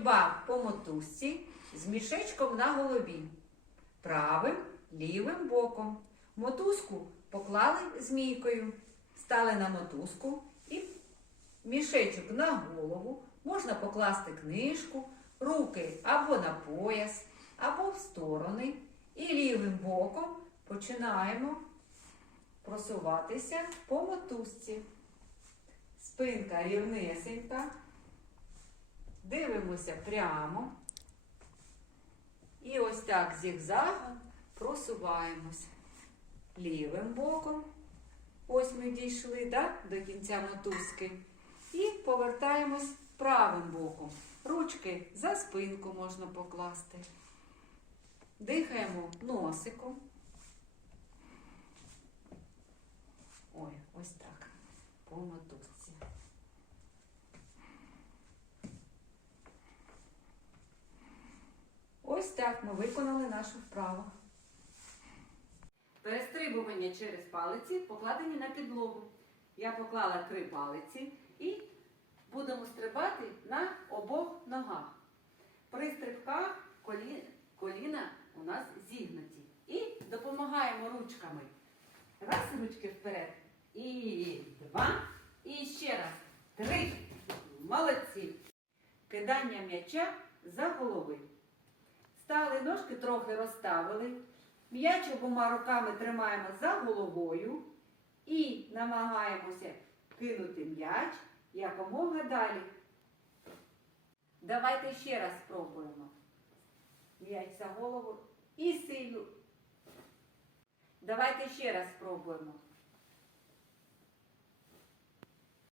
стрибав по мотузці з мішечком на голові. Правим, лівим боком. Мотузку поклали змійкою, стали на мотузку і мішечок на голову. Можна покласти книжку, руки або на пояс, або в сторони. І лівим боком починаємо просуватися по мотузці. Спинка рівнесенька. Дивимося прямо. І ось так зігзагом просуваємось лівим боком. Ось ми дійшли да, до кінця мотузки. І повертаємось правим боком. Ручки за спинку можна покласти. Дихаємо носиком. Ой, ось так. По мотузці. Ось так ми виконали нашу вправу. Перестрибування через палиці покладені на підлогу. Я поклала три палиці і будемо стрибати на обох ногах. При стрибках колі- коліна у нас зігнуті. І допомагаємо ручками. Раз ручки вперед. І два. І ще раз. Три. Молодці. Кидання м'яча за голови. Стали ножки трохи розставили. М'яч обома руками тримаємо за головою і намагаємося кинути м'яч якомога далі. Давайте ще раз спробуємо. М'яч за голову і силу. Давайте ще раз спробуємо.